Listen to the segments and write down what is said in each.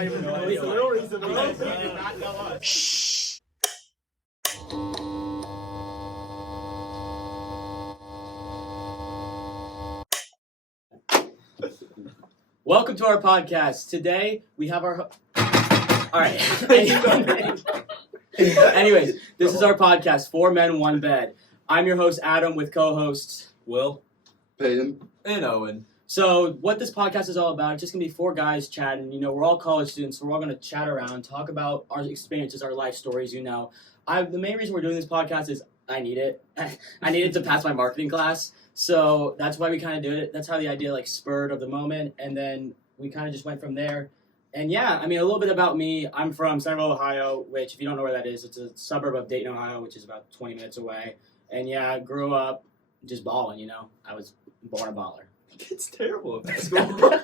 I have no idea. There's no reason. He did not know us. Shh. Welcome to our podcast. Today we have our. All right. Anyways, this is our podcast, 4 Men, 1 Bed. I'm your host, Adam, with co-hosts Will, Payton, And Owen. So what this podcast is all about, it's just going to be 4 guys chatting. You know, we're all college students, so we're all going to chat around, talk about our experiences, our life stories, you know. The main reason we're doing this podcast is I need it. I needed to pass my marketing class, so that's why we kind of did it. That's how the idea, spurred of the moment, and then we kind of just went from there. And yeah, I mean, a little bit about me. I'm from Centerville, Ohio, which, if you don't know where that is, it's a suburb of Dayton, Ohio, which is about 20 minutes away. And yeah, I grew up just balling, you know. I was born a baller. It's terrible at basketball.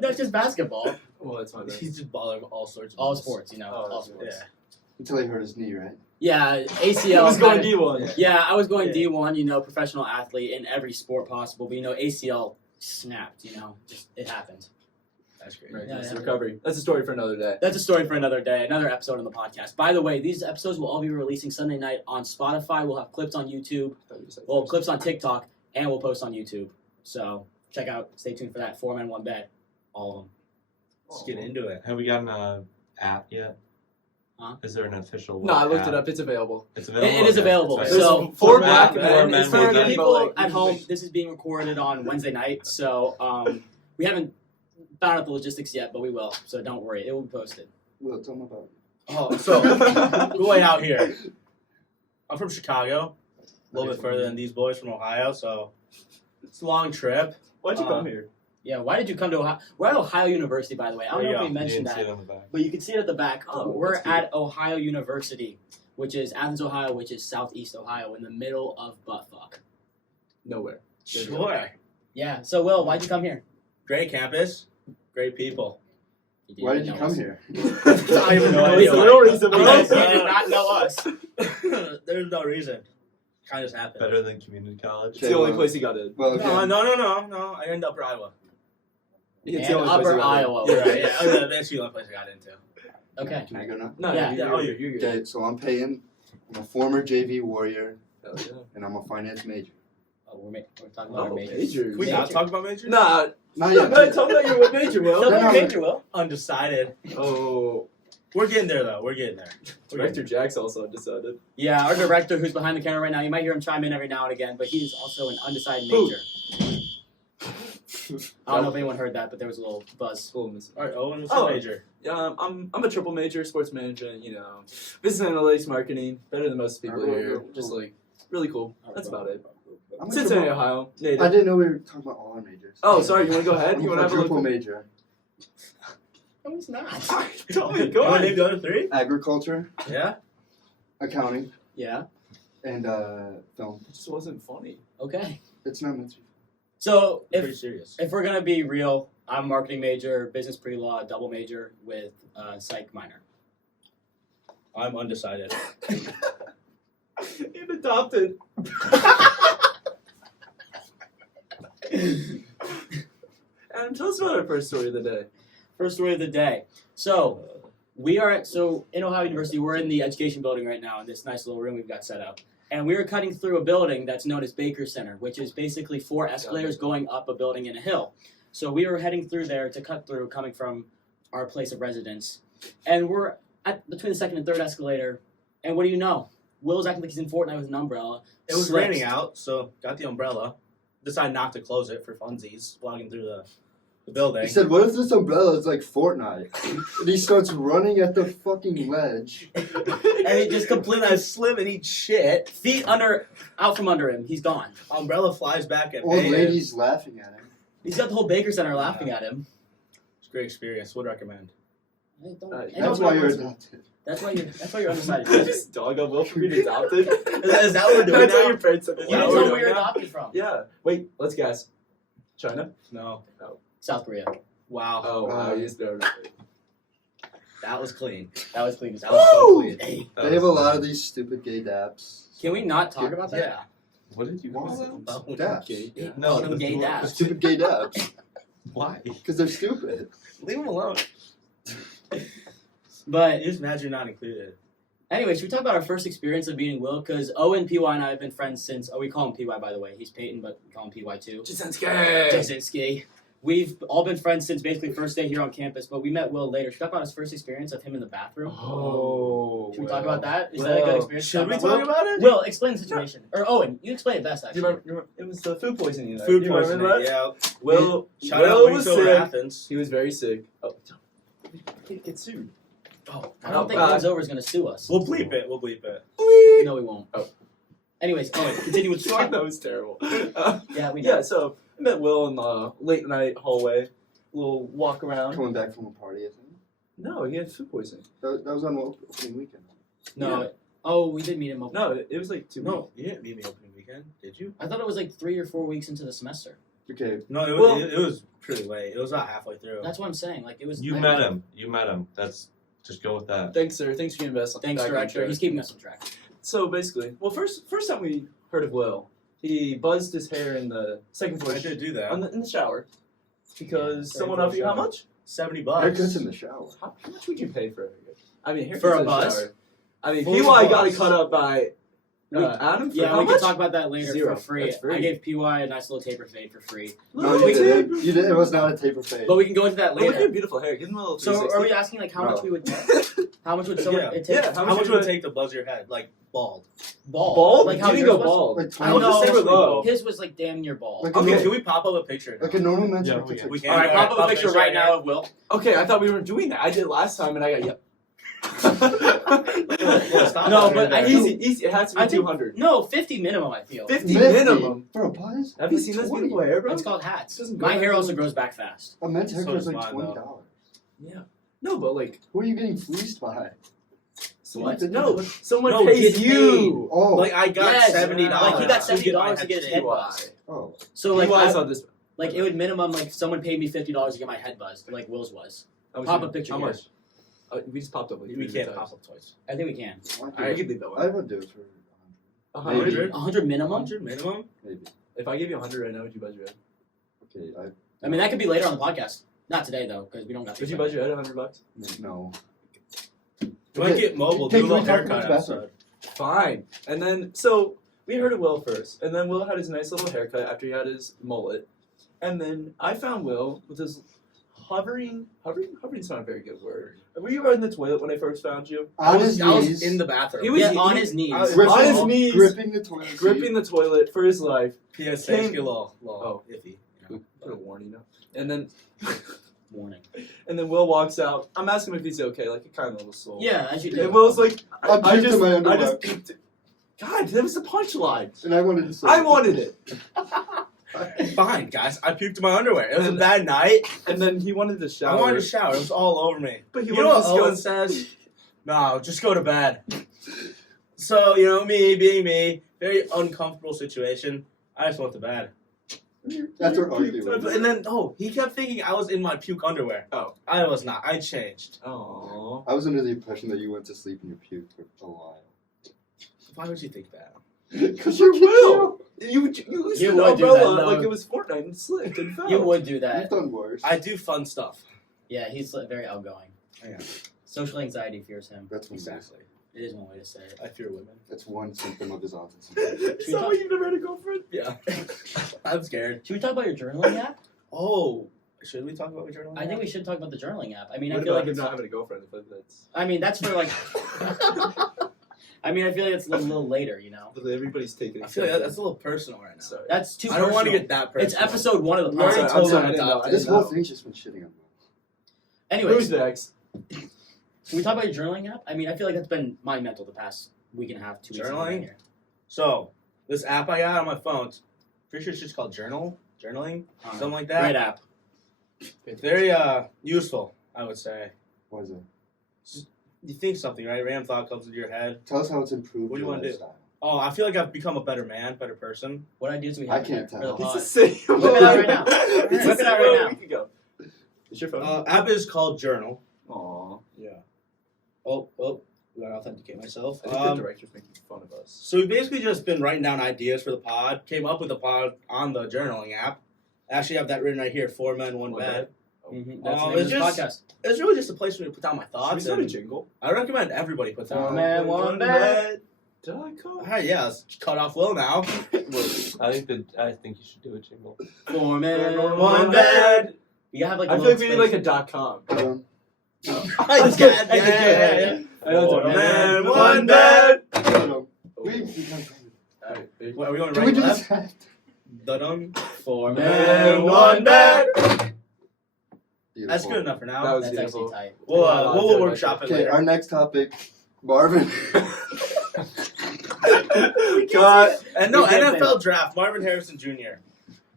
That's just basketball. Well, that's my bad. He's just baller of all sorts of All balls. sports, you know. Oh, all sports. Yeah. until he hurt his knee, right? Yeah, ACL. He was going kinda- D1. Yeah, I was going Yeah. D1, you know, professional athlete in every sport possible. But, you know, ACL snapped, you know. Just it happened. That's great. Right, Yeah, that's yeah. the recovery. That's a story for another day. That's a story for another day, another episode on the podcast. By the way, these episodes will all be releasing Sunday night on Spotify. We'll have clips on YouTube, well, clips on TikTok, and we'll post on YouTube. So check out, stay tuned for that. 4 Men, 1 Bed. All of them. Let's get into it. Have we gotten an app yet? Huh? Is there an official? No, I looked app? it up. It's available. It's available. It is Okay. available. It's So, available. four For black men, men, men, it's one for bed. people like, at home, this is being recorded on Wednesday night, so we haven't found out the logistics yet, but we will. So don't worry, it will be posted. Will, tell him about it. Oh, so going out here. I'm from Chicago, a little bit further than these boys from Ohio, so it's a long trip. Why'd you come here? Yeah, why did you come to Ohio? We're at Ohio University, by the way. I don't There know if you we go. You mentioned didn't see that, it on the back. but you can see it at the back. Oh, We're that's good. at Ohio University, which is Athens, Ohio, which is southeast Ohio, in the middle of buttfuck. Nowhere. Sure. Yeah, so Will, why'd you come here? Great campus, great people. Why did you know come us. here? I have no There's idea. no reason. He did not know us. There's no reason. Kind of just happened. Better than community college. It's the only place he got in. Well, okay. No. I ended up Upper Iowa. It's And the only place Upper he got in. Iowa. Yeah, Yeah, yeah. That's the only place I got into. Okay. Can I go now? No, Yeah. you're good. Okay, so I'm Payton. I'm a former JV warrior, Hell yeah. and I'm a finance major. Oh, we're talking about our Oh, majors. majors. Can we not talk about majors? Nah, Not yeah, yet. man, tell me that you're what major, Will. Tell me No, your no. major, Will. Undecided. Oh, We're getting there, though. We're getting there. Director Jack's also undecided. Yeah, our director, who's behind the camera right now, you might hear him chime in every now and again, but he's also an undecided Who? major. I don't know if anyone heard that, but there was a little buzz. Cool, miss. All right, Owen, what's Oh. your major? Yeah, I'm a triple major, sports management, you know, business analytics, marketing, better than most people here. Just like really cool. That's about it. I'm a Cincinnati, triple- Ohio, I native. didn't know we were talking about all our majors. Oh, sorry. You want to go ahead? I'm You a want to have a triple look? major. No, he's not. Tell me, You go want to ahead. name the other 3? Agriculture, Yeah? accounting, Yeah, and film. It just wasn't funny. okay. It's not meant to be. So, Pretty if serious. we're going to be real, I'm a marketing major, business pre-law, double major with psych minor. I'm undecided. You've adopted. Adam, tell us about our first story of the day. First story of the day. So, in Ohio University, we're in the education building right now in this nice little room we've got set up. And we were cutting through a building that's known as Baker Center, which is basically 4 escalators going up a building in a hill. So we were heading through there to cut through, coming from our place of residence. And we're between the second and third escalator. And what do you know? Will's acting like he's in Fortnite with an umbrella. It was Slips. raining out, so got the umbrella. Decided not to close it for funsies, walking through the building. He said, "What if this umbrella is like Fortnite?" And he starts running at the fucking ledge. and he just completely slip and eat shit. Feet out from under him. He's gone. Umbrella flies back at Old Payton. ladies laughing at him. He's got the whole Baker Center laughing at him. It's a great experience. Would recommend. That's why you're adopted. That's why you're undecided. Did you just dog on Will for being adopted? Is that what we're doing That's how now? your parents said You it. didn't Yeah, tell we're me where you're doing that. adopted from. Yeah. Wait, let's guess. China? No. South Korea. Wow. Oh, wow. You just know. That was clean. That was clean. That was so Woo! clean. Hey, They have a lot of these stupid gay daps. can we not talk about that? Yeah. What did you call them? Daps. Okay. Yeah. No, Some gay daps. Stupid gay daps. Why? Because they're stupid. Leave him alone. But Just imagine you're not included. anyway, should we talk about our first experience of meeting Will? Because Owen, PY, and I have been friends since. Oh, we call him PY, by the way. He's Payton, but we call him PY too. Jasinski. We've all been friends since basically first day here on campus, but we met Will later. Should we talk about his first experience of him in the bathroom? Oh. Should we talk about that? Is that a good experience? Should we Will? talk about it? Will, explain the situation. Or Owen, you explain it best, Do actually. you remember, it was the food poisoning. Night. Food Do you remember poisoning. that? Yeah. Will Shout out Will when was you over sick. Athens. He was very sick. Oh, can't get sued. Oh, I don't think God. Owen's over is going to sue us. We'll bleep it. We'll bleep it. No, we won't. Oh. Anyways, Owen, continue with the story. That was terrible. Yeah, we know. Yeah, so I met Will in the late night hallway. Little walk around. Coming back from a party, I think. No, he had food poisoning. That was on opening weekend. No. Yeah. Oh, we did meet him. No, it was like 2 weeks. No, you didn't meet me opening weekend, did you? I thought it was like 3 or 4 weeks into the semester. Okay. No, it was, Well- it was pretty late. It was about halfway through. That's what I'm saying. Like it was. You met him. You met him. That's just go with that. Thanks, sir. Thanks for your investment. Thanks, back on director. track. He's keeping us on track. So basically, well, first time we heard of Will, he buzzed his hair in the second floor I did do that. in the shower because Yeah, someone second offered you how floor much? $70. Haircuts in the shower. How much would you pay for a haircut? I mean, haircuts For a in the buzz? shower. I mean, For a PY got it buzz. cut up by Adam for Yeah, how we much? can talk about that later 0. for free. That's free. I gave PY a nice little taper fade for free. No, Little you tip. didn't. You did. It was not a taper fade. But we can go into that Look at your later. beautiful hair. Give him a little So 360. are we asking like how much No. we would how much would someone Yeah. it take? Yeah, How much would it take to buzz your head? Like, bald. Bald? Bald? Like You how didn't yours go was? bald. Like I I was know. just super low. His was like damn near bald. Like Okay. a, Can we pop up a picture? like a normal men's Yeah, hair we looks can. like We this. can. All right, pop up a Pop picture picture right right now of Will. Okay, I thought we weren't doing that. I did it last time and I got yep. Stop No, that but right I there. Easy. It has to be I think- 200. No, 50 minimum. I feel. 50 50 minimum. for a buzz. Have you Like seen this 20. beautiful hair, bro? It's called hats. Doesn't My go- hair also grows back fast. A men's So haircut is does like mine, though. $20. Yeah. No, but like Who are you getting fleeced by? someone. What? No, but someone No, pays get you. Oh, Like, I got Yes, $70. like, he got to get my $70 to get his head head PY. buzzed. oh. So like, PY I, saw this. like it would minimum like someone paid me $50 to get my head buzzed, like Will's was. How much Pop you- a picture How here. much? We just popped up. Like We 300 can't times. pop up twice. I think we can. I could leave that I one. would do it for 100. 100 minimum. 100 minimum? maybe. If I gave you 100 right now, would you buzz your head? Okay, I mean, that could be later on the podcast. Not today though, because we don't got. Would you buzz your head $100? no. You want to get mobile? Hey, Do a can we little talk haircut about the bathroom? outside. Fine. And then, so we heard of Will first, and then Will had his nice little haircut after he had his mullet, and then I found Will with his hovering—hovering—hovering—is not a very good word. Were you in the toilet when I first found you? On his I was knees, in the bathroom. He was- Yeah, on his knees. I was- gripping, on his knees, gripping the toilet seat. gripping the toilet for his life. PSA, just Came- get a little iffy. You know? Put a warning, you know. And then, Warning. and then Will walks out. I'm asking him if he's okay, like a kind little soul. Yeah, as you do. And Will's like, I puked in my I underwear. just peeked it. God, that was the punchline. And I wanted to say I wanted it. Fine, guys. I puked in my underwear. It was a bad night. And then he wanted to shower. I wanted to shower. It was all over me. But he You know wanted what to Owen says? No, just go to bed. So, you know, me being me, very uncomfortable situation. I just went to bed. That's what arguing. And then, he kept thinking I was in my puke underwear. Oh. I was not. I changed. Aww. I was under the impression that you went to sleep in your puke for a while. Why would you think that? Because You you will. You used You the would do umbrella that, no. like it was Fortnite and slipped and fell. You would do You've that. done worse. I do fun stuff. Yeah, he's like, very outgoing. Yeah. Social anxiety fears him. That's one way. Exactly. It is one way to say it. I fear women. That's one symptom of his autism. Is that why you've never had a girlfriend? Yeah. I'm scared. Should we talk about your journaling app? Oh, should we talk about your journaling? I think we should talk about the journaling app. I mean, What I feel about like him it's, not having a girlfriend? I feel like that's. I mean, that's for like. I mean, I feel like it's a little later, you know. Everybody's taking. I feel like that's a little personal right now. Sorry. That's too. I don't want to personal. get that personal. It's episode 1 of the I'm podcast. sorry, I told sorry, him I didn't adopt know. it. This whole thing's just been shitting on me. Anyways, Who's next? can we talk about your journaling app? I mean, I feel like that's been monumental the past week and a half, 2 weeks. Journaling? Here. So, this app I got on my phone, pretty sure it's just called journaling, something like that. Great app. It's very useful, I would say. What is it? You think something, right? Random thought comes into your head. Tell us how it's improved What do you your wanna do? lifestyle. Oh, I feel like I've become a better man, better person. What ideas do we I have? can't there tell. for the It's pod? the same. Whip it out right now. It's Whip the it out same right a now. week ago. Is your phone? App is called Journal. Aww. Yeah. Oh, we gotta authenticate myself. I think the director's making fun of us. So we've basically just been writing down ideas for the pod. Came up with the pod on the journaling app. I actually have that written right here. 4 men, 1 One bed. bed. Mm-hmm. That's the name it's of this just podcast. it's really just a place for me to put down my Should we thoughts. start a And jingle? I recommend everybody put down. One bet. Did I call? Alright, yeah, let's cut off Will now. I think you should do a jingle. 4 men, One 1 bet. bet. You gotta have like. I a feel like little we need space. like a .com. That's good. Yeah. I know Four it's men, one one bet. What, are we going Can we right do left? this? Dun-dun. 4 Man, men, one 1 bet. That's good enough for now. That was That's beautiful. actually tight. We'll workshop it Okay, later. our next topic, Marvin. God. And no, We can't say NFL draft, Marvin Harrison Jr.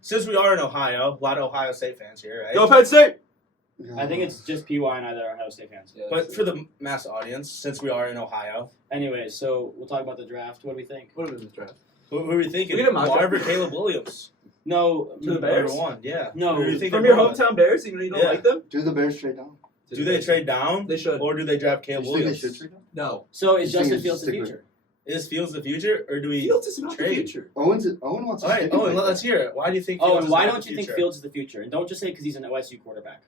Since we are in Ohio, a lot of Ohio State fans here, right? Go Penn State. I think it's just PY and either Ohio State fans. But for the mass audience, since we are in Ohio, Anyway, so we'll talk about the draft. What do we think? What was the draft? who are we thinking? We get a mock Marvin draft. Caleb Williams. No, To the Bears? Number 1, yeah. No, Who are you thinking From your going? hometown Bears, you don't Yeah. like them? Do the Bears trade down? Do they trade down? They should. Or do they draft Do Caleb you think they Williams? should trade down? No. So is You think Justin it's Fields the stick with- future? Is Fields the future, or do we? Fields is not the trade? future. Owen wants to All right, stick with Owen, it. let's hear it. Why do you think? Oh, Fields and is why not don't the you think future? Fields is the future? And don't just say because he's an OSU quarterback.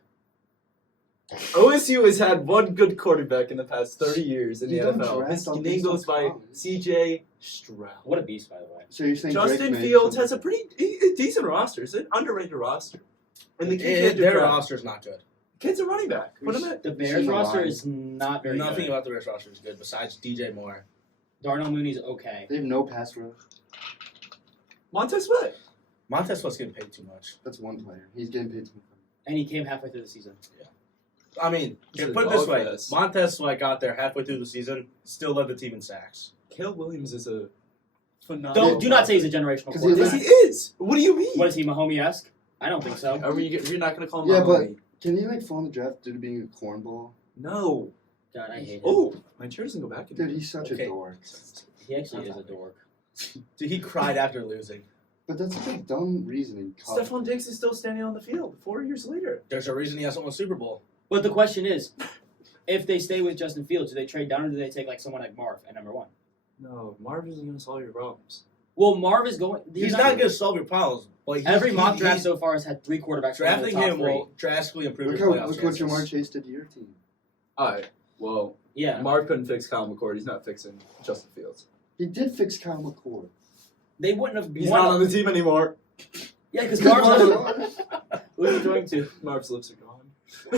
OSU has had one good quarterback in the past 30 years in the You don't NFL. draft His on name based on goes by talent. CJ Stroud. What a beast, by the way. So you're saying Justin Drake May Fields should- has a pretty decent roster. It's an underrated roster. And the kid can't do Their crap. roster's not good. Kid's a running back. Put him in. The We've Bears seen the roster line. is not very Nothing good. about the Bears roster is good besides DJ Moore. Darnell Mooney's okay. They have no pass rush. Montez Sweat. Montez was getting paid too much. That's one player. He's getting paid too much. And he came halfway through the season. I mean, This is put it this dog way: fest. Montez Sweat got there halfway through the season, still led the team in sacks. Caleb Williams is a phenomenal. Don't do not say he's a generational 'Cause he Yes, quarterback. he is. What do you mean? What is he, Mahomie-esque? I don't think so. You're not going to call him Yeah, Mahoney. Can he fall in the draft due to being a cornball? No. God, I hate him. Oh, my chair doesn't go back in. Dude, he's such Okay. a dork. He actually is a dork. Dude, he cried after losing. But that's such a dumb reasoning. Stephon Diggs is still standing on the field 4 years later. There's a reason he hasn't won a Super Bowl. But the question is, if they stay with Justin Fields, do they trade down or do they take like someone like Marv at number 1? No, Marv isn't going to solve your problems. Well, Marv is going. He's not going to solve your problems, but Every mock draft he's so far has had 3 quarterbacks. going in the drafting top him 3. will drastically improve Look your playoff what chances. Jamar Chase did to your team. All right. Well, Yeah. Marv couldn't fix Kyle McCord. He's not fixing Justin Fields. He did fix Kyle McCord. They wouldn't have He's won. not on the team anymore. Yeah, because Marv's not. Who's he throwing to? Marv's lips are gone. I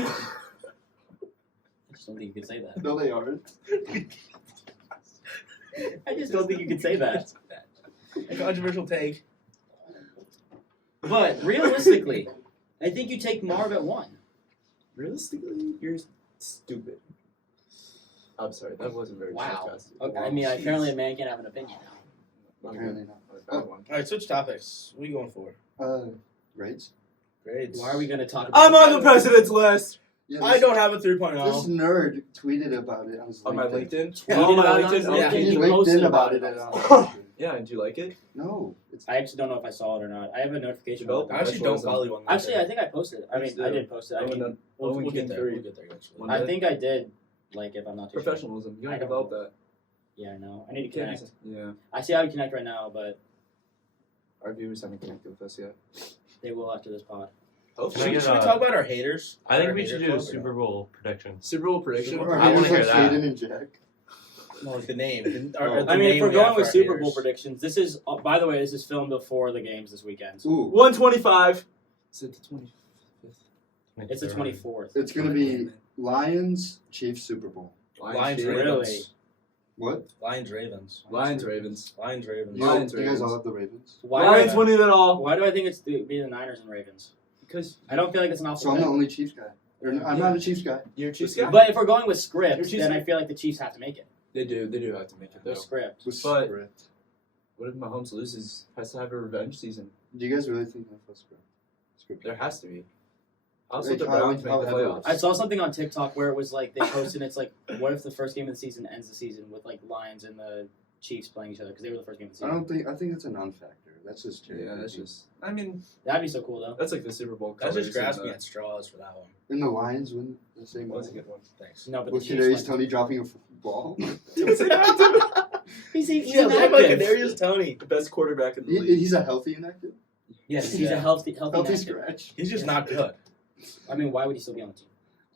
just don't think you could say that. No, they aren't. I just don't think you could say that. A controversial take. But realistically, I think you take Marv at 1. Realistically, you're stupid. I'm sorry, that wasn't very Wow. sarcastic. Okay, I mean, apparently a man can't have an opinion now. Apparently not. Bad one. All right, switch topics. What are you going for? Grades? Grades. Why are we going to talk about I'm on the president's list Yeah, I don't have a 3.0. This nerd tweeted about it on his on my LinkedIn. LinkedIn. Tweeted On my about it on LinkedIn. his Yeah. Okay. He You posted LinkedIn about it. about it. LinkedIn. Yeah, and do you like it? No. It's, I actually don't know if I saw it or not. I have a notification. Develop- I actually don't follow you on LinkedIn. Actually, I think I posted it. I mean, I did post it. I Owen, mean, Owen we'll came get there. through. We'll get there eventually. One I day. think I did. Like, if I'm not too sure. Professionalism. You I gotta don't develop that. Yeah, I know. I need to You can't connect. be- Yeah. I see how you connect right now, but Our viewers haven't connected with us yet. they will after this pod. Hopefully. Can I get Should we a- talk about our haters? I think Our we hater should do club a or Super no? Bowl prediction. Super Bowl prediction. our I wanna haters like hear that. Shaden and Jack. No, like the name. The I mean, if name we're we have going for with our Super haters. Bowl predictions, this is, by the way, this is filmed before the games this weekend. Ooh. 125. Is it the 25th? It's the 24th. It's going to be Lions, Chiefs, Super Bowl. Lions, Ravens. Really? Ravens. What? Lions, Ravens. Lions, Ravens. Lions, Ravens. You, Lions, you guys Ravens. all have the Ravens? Lions do winning it all. why do I think it's be the Niners and Ravens? Because I don't feel like it's an So awful I'm the bet. only Chiefs guy. I'm not a Chiefs guy. you're a Chiefs guy. But if we're going with script, You're choosing- then I feel like the Chiefs have to make it. They do have to make it though. With script. With But- script. What if Mahomes loses? Has to have a revenge season. Do you guys really think that's script? Script. There has to be. Also, Hey, the Kyle, Browns make how the heavy playoffs. was- I saw something on TikTok where it was like they posted it's like, what if the first game of the season ends the season with like Lions and the Chiefs playing each other because they were the first game of the season. I think that's a non-factor. That's just cherry Yeah, that's picking. just. I mean, That'd be so cool though. that's like the Super Bowl. That's just colors and grasping the- at straws for that one. And the Lions win the same That's a way. good one. Thanks. No, but the With Chiefs Kadarius went- Tony dropping a ball. He's Yeah, look inactive. about Kadarius Tony. The best quarterback in the league. He's a healthy inactive. Yes, he's Yeah. a healthy Healthy inactive. scratch. He's just not good. I mean, why would he still be on the team?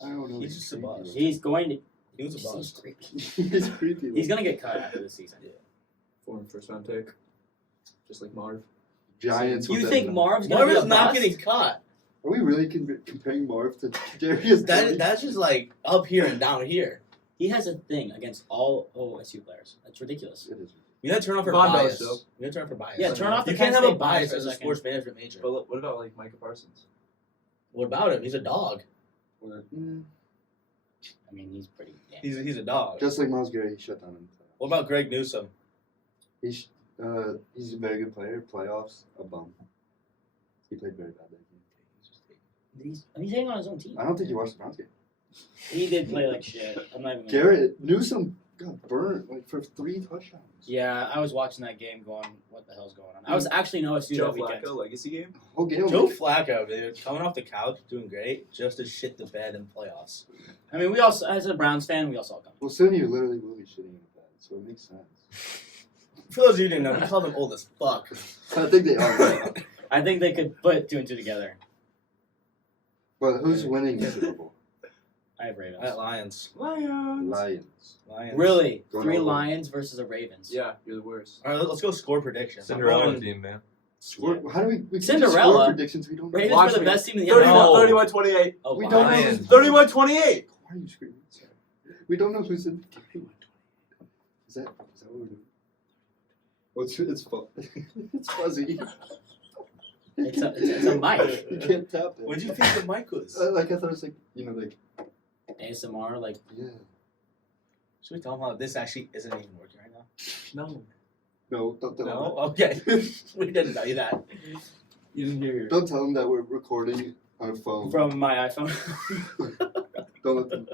I don't know. He's just a boss. He's going to. He was a He's boss. creepy. He's creepy. He's gonna get cut after this season. Former first-round pick, just like Marv. Giants. You with think that- Marv's gonna be Marvin's a not bust? getting caught. Are we really comparing Marv to Darius? That's just like up here and down here. He has a thing against all OSU players. That's ridiculous. It is. You gotta turn off your Von Bell bias. still. You gotta turn off your bias. Yeah, turn off the You can't Penn have a State bias bias for a as a second. sports management major. But what about like Micah Parsons? What about him? He's a dog. I mean, he's pretty. Damn. He's a dog. Just like Miles Garrett, he shut down in the What about Greg Newsom? He's a very good player. Playoffs, a bum. He played very bad that game. He's hanging on his own team. I don't think he watched the Browns game. He did play like shit. I'm not even. Gonna Garrett Newsom got burnt like for 3 touchdowns. Yeah, I was watching that game, going, "What the hell's going on?" I was actually in OSU Joe that weekend. Flacco legacy game. Whole game. Joe Flacco, dude, coming off the couch, doing great, just to shit the bed in playoffs. I mean, we also, as a Browns fan, we all saw it coming. Well, soon you literally will be shitting in the bed, so it makes sense. For those of you who didn't know, we called them old as fuck. I think they are. I think they could put 2 and 2 together. But who's winning the Super Bowl? I have Ravens. Lions. Lions. Lions. Really? Going 3 over. Lions versus a Ravens. Yeah, you're the worst. All right, let's go score predictions. I'm Cinderella going- team, man. Score? How do we can't Cinderella. score predictions? We don't. Ravens Watch were the me. best team in the 31, NFL. 31-28. Oh, We don't know. Lions. Who's, 31-28. why are you screaming? Sorry. We don't know who's in. Is that what we're doing? Oh, it's it's fuzzy. It's a mic. You can't tap it. What did you think the mic was? Like I thought it was like like ASMR, like yeah. Should we tell them how this actually isn't even working right now? No. No, don't tell No? Okay. We didn't tell you that. You didn't hear them. your... Don't tell them that we're recording on a phone. from my iPhone. Don't let them.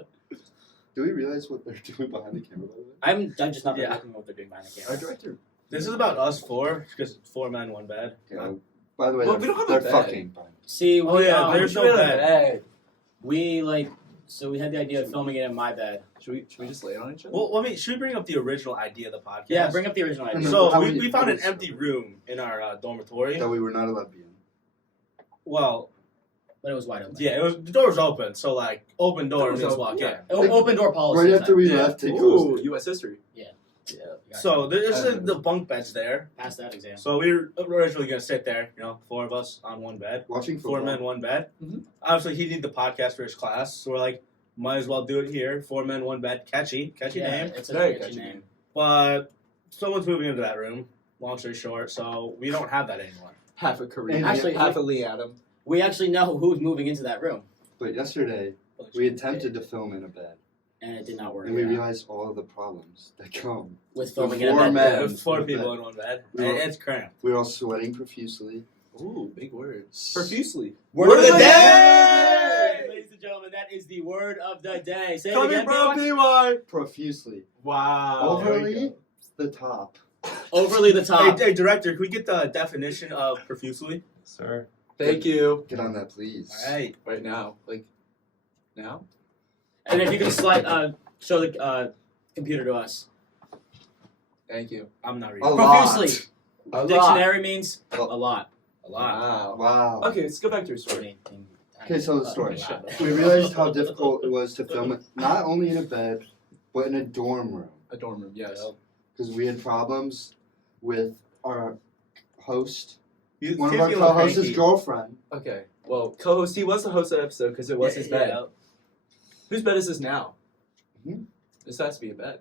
Do we realize what they're doing behind the camera? By the way? I'm just not Yeah. looking at what they're doing behind the Our camera. director. This is about us 4, because 4 men, 1 bed. Yeah. By the way, Well, they're, we don't have they're a bed. fucking fine. See, Oh, yeah, we there's no We had a bed. bed. we so we had the idea of filming it in my bed. Should we just lay it on each other? Well, should we bring up the original idea of the podcast? Yeah, bring up the original idea. No, So how we many- found how an many- empty room in our dormitory. That we were not allowed to be in. Well, But it was wide open. yeah, the door was open, so like open door Door and was just open, walk yeah. in. Like, Open door policy. Right after we Yeah. left, it Ooh, goes. U.S. history. Yeah. So there's I don't know. the bunk beds there. Pass that exam. So we were originally gonna sit there, 4 of us on 1 bed, Watching 4 football. men, 1 bed. Mhm. Obviously, he needed the podcast for his class, so we're like, might as well do it here. 4 men, 1 bed, catchy yeah, name. It's a Very catchy catchy name. But someone's moving into that room. Long story short, so we don't have that anymore. Half a Korean. Actually, half a Lee Adam. We actually know who's moving into that room, But yesterday, we attempted to film in a bed, and it did not work. and we realized all of the problems that come. with the filming in a 4 bed. men. With 4 in a people bed. in 1 bed, We and were- it's cramped. We were all sweating profusely. Ooh, big word. Profusely. Word of the day! day! Ladies and gentlemen, that is the word of the day. Say it Coming again, from Baywatch. PY. Profusely. Wow. Overly the top. Overly the top. Hey, director, can we get the definition of profusely? Sir. Thank you. Get on that, please. All right. Right now. Like, now? And if you can show the computer to us. Thank you. I'm not A reading. lot. Profusely. A lot. Dictionary means a Oh. lot. A lot. Wow. Wow. Okay, let's go back to your story. Okay, so the story. Wow. We realized how difficult it was to film it, not only in a bed, but in a dorm room. A dorm room, yes. Because we had problems with our host, You one of feel our like co-hosts' cranky. girlfriend. Okay. Well, co-host, he was the host of the episode because it was his bed. Yeah. Whose bed is this now? Mhm. This has to be a bed.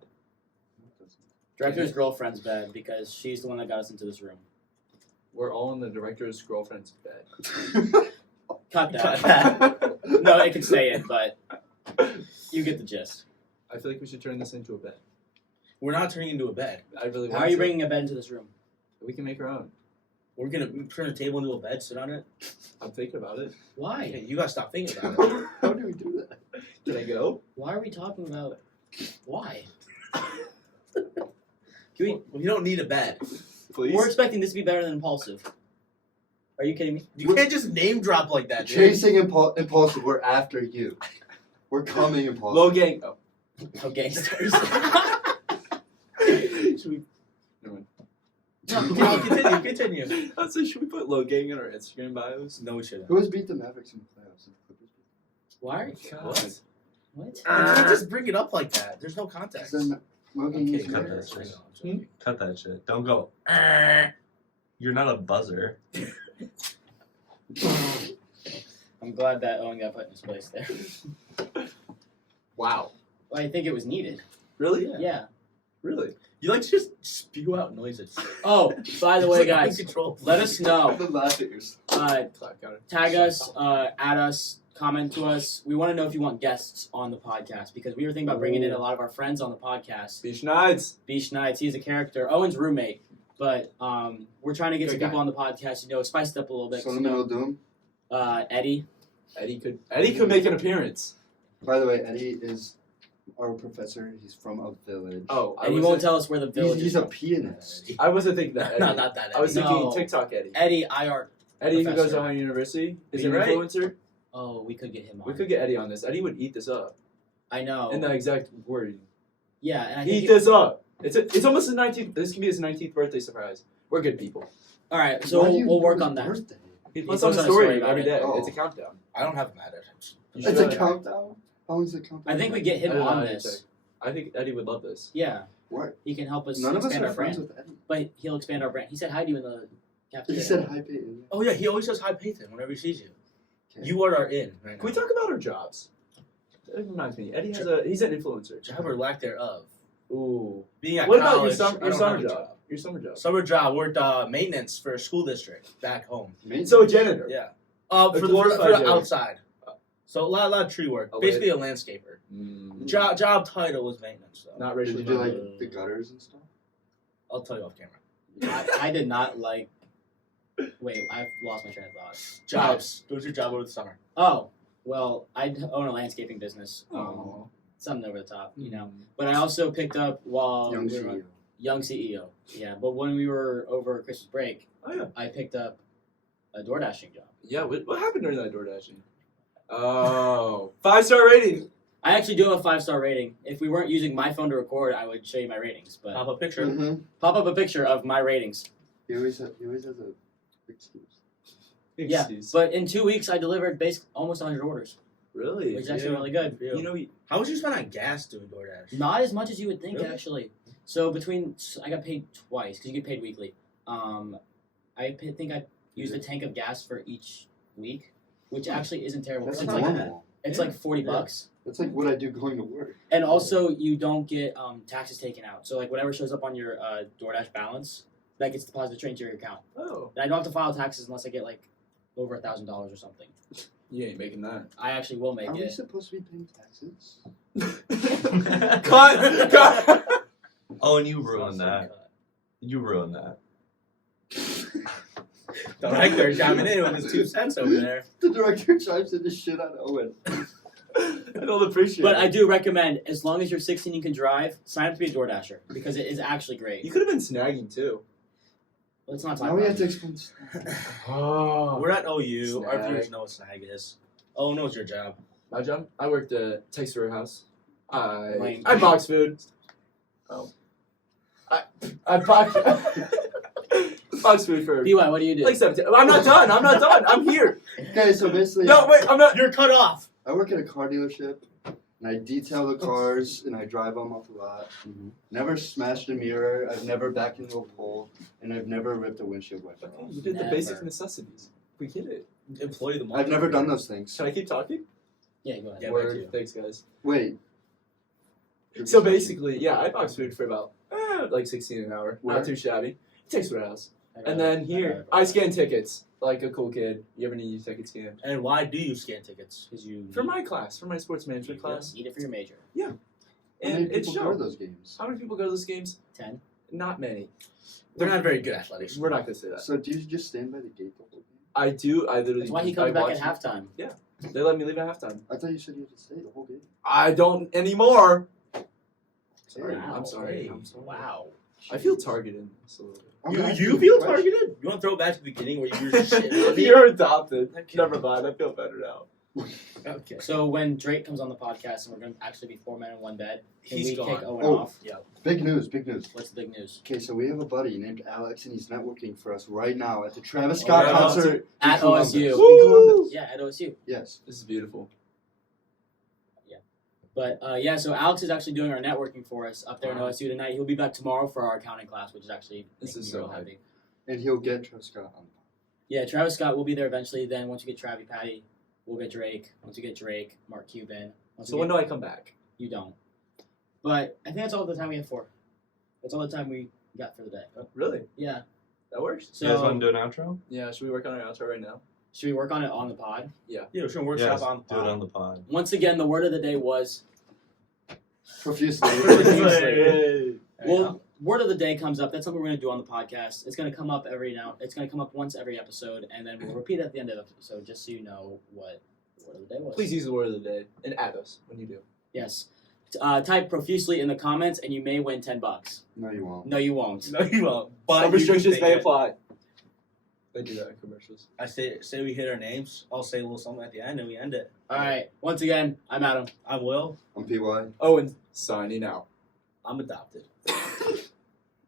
Director's girlfriend's bed because she's the one that got us into this room. We're all in the director's girlfriend's bed. Cut that. Cut that. No, it can stay in, but you get the gist. I feel like we should turn this into a bed. We're not turning into a bed. I really How want are you to. bringing a bed into this room? We can make our own. We're gonna turn a table into a bed, sit on it. I'm thinking about it. Why? Hey, you gotta stop thinking about it. How do we do that? Can I go? Why are we talking about why? Can we, We don't need a bed. Please? we're expecting this to be better than Impulsive. Are you kidding me? You can't just name drop like that, dude. Chasing Impulsive, we're after you. We're coming Impulsive. Low gang. Oh. Oh, gangsters. Should we? Never mind. No, continue. I was like, should we put low gang in our Instagram bios? No, we shouldn't. Who has beat the Mavericks in the playoffs? The Clippers beat Why? Are you, What? what? You can't just bring it up like that. There's no context. Then Logan Okay, is cut murder. that shit. Hmm? Cut that shit. Don't go. You're not a buzzer. I'm glad that Owen got put in his place there. Wow. Well, I think it was needed. Really? Yeah. Really? You like to just spew out noises. Oh, by the way, It's like guys, uncontrolled. let us know. The laugh at yourself. Clap counter. Tag us, add us, comment to us. We want to know if you want guests on the podcast because we were thinking about bringing in a lot of our friends on the podcast. Beach Nights. Beach Nights, he's a character. Owen's roommate. But we're trying to get some Good people on the podcast, spice it up a little bit. Fundamental Doom. Eddie. Eddie could make an appearance. By the way, Eddie is our professor. He's from a village. Oh, And he won't tell us where the village He's is. a pianist. I wasn't thinking that. Eddie. No, not that. I was Eddie. thinking No. TikTok Eddie. Eddie, IR. Eddie who goes Professor. to Ohio University is Are an you right? influencer. Oh, we could get him on. We could get Eddie on this. Eddie would eat this up. I know. In the exact word. Yeah, and I think Eat this up. It's almost his 19th. This can be his 19th birthday surprise. We're good people. All right, so Why do you we'll work know on his that. birthday? He He puts on posts a on a story story about every it. day. Oh. It's a countdown. I don't have him added. You It's should. a countdown? How long is the countdown? I think we get him I don't know on how to this. check. I think Eddie would love this. Yeah, What? he can help us None of us expand are our friends brand. with Eddie. But he'll expand our brand. He said hi to you in the cafeteria. He said hi, Payton. Oh yeah, he always says hi, Payton, whenever he sees you. Okay. You are in right now. Can we talk about our jobs? That reminds me. Eddie he's an influencer. Job or lack thereof. Ooh. Being at What about college, your I don't summer have a job? Your summer job. Summer job, worked maintenance for a school district back home. So a janitor. Yeah. A For the glorified janitor. outside. So a lot of tree work. Oh, Basically a landscaper. Mm. Job title was maintenance. So Not Did racially. you do motivated. like the gutters and stuff? I'll tell you off camera. I did not like. Wait, I've lost my train of thought. Jobs. What was your job over the summer? Oh, well, I own a landscaping business. Oh. Something over the top, But I also picked up while Young we were CEO. young CEO. Yeah, but when we were over Christmas break, Oh yeah. I picked up a door dashing job. Yeah. What happened during that door dashing? Oh. 5-star rating. I actually do have a 5-star rating. If we weren't using my phone to record, I would show you my ratings. But Pop a picture. Mm-hmm. pop up a picture of my ratings. He always has a excuse. Yeah, Excuse. but in 2 weeks, I delivered almost 100 orders, Really? which is actually really good. You know, How much you spend on gas doing DoorDash? Not as much as you would think, Really? actually. So I got paid twice because you get paid weekly. Think I used a tank of gas for each week, which actually isn't terrible. That's It's normal. like $40. That's like what I do going to work. And also, you don't get taxes taken out. So, like, whatever shows up on your DoorDash balance, that gets deposited straight into your account. oh, And I don't have to file taxes unless I get, like, over $1,000 or something. you ain't making that. I actually will make Are we it. supposed to be paying taxes? Cut. Oh, and you ruined that. You ruined that. The director chiming in with his 2 cents over there. The director chimes in the shit on Owen. I don't appreciate But it. I do recommend, as long as you're 16 and can drive, sign up to be a DoorDasher because it is actually great. You could have been snagging too. Let's not talk Now we about have to it. explain. Oh. We're at OU. Our Snag. viewers know what snag is. Oh, knows your job. My job? I worked at Texas Warehouse. Lame. I box food. Oh. I box box food for BY, what do you do? like 17. I'm not done. I'm here. Okay, so basically, No, wait. I'm not. You're cut off. I work at a car dealership, and I detail the cars, and I drive them off the lot. Never smashed a mirror. I've never backed into a pole, and I've never ripped a windshield wiper off. You did the Never. basic necessities. We get it. Employee the I've never done those things. Can I keep talking? Yeah, go ahead. Yeah, Word. back to you. Thanks, guys. Wait. So basically, yeah, I box food for about like 16 an hour. Where? Not too shabby. Texas Warehouse. I And got then it. here, I scan tickets like a cool kid. You ever need your ticket scanned? And why do you scan tickets? Because you For my class, for my sports management class. need it for your major. How many And it's people go to shown. those games? How many people go to those games? 10. Not many. They're not very good athletics. We're not going to say that. So do you just stand by the gate the whole game? I do. I literally. That's why he I comes back watch at halftime. They let me leave at halftime. I thought you said you had to stay the whole game. I don't anymore. Sorry. Wow. I'm sorry. Hey, I'm sorry. Wow. I feel targeted. Just a little bit. I'm You asking feel a question. targeted? You want to throw it back to the beginning where you were just shitting on me? You're adopted. Okay. Never mind. I feel better now. Okay. So when Drake comes on the podcast and we're going to actually be 4 men in one bed, can He's we gone. kick Owen Oh. off? Big news, big news. What's the big news? Okay, so we have a buddy named Alex, and he's networking for us right now at the Travis Scott yeah. concert in At Columbus. OSU. In Columbus. Yeah, at OSU. Yes. This is beautiful. But yeah, so Alex is actually doing our networking for us up there in Wow. OSU tonight. He'll be back tomorrow for our accounting class, which is actually This making is me so real hype. happy. And he'll get Triscott on. Yeah, Travis Scott will be there eventually. Then once we get Travi Patty, we'll get Drake. Once we get Drake, Mark Cuban. Once So we when get, do I come back? you don't. But I think that's all the time we have for. That's all the time we got for the day. Really? Yeah. That works? So You guys want to do an outro? Yeah, should we work on our outro right now? should we work on it on the pod? Yeah, we're showing workshop Yes, on do it on the pod. Once again, the word of the day was. Profusely. There you Well, word of the day comes up. That's something we're gonna do on the podcast. It's gonna come up every now. It's gonna come up once every episode, and then we'll repeat it at the end of the episode, just so you know what the word of the day was. Please use the word of the day and add us when you do. Yes. Type profusely in the comments, and you may win $10. No, you won't. No, you won't. No, you won't. But Some you restrictions can may take it. apply. They do that in commercials. I say we hit our names. I'll say a little something at the end, and we end it. All right. Once again, I'm Adam. I'm Will. I'm PY. Owen, signing out. I'm adopted.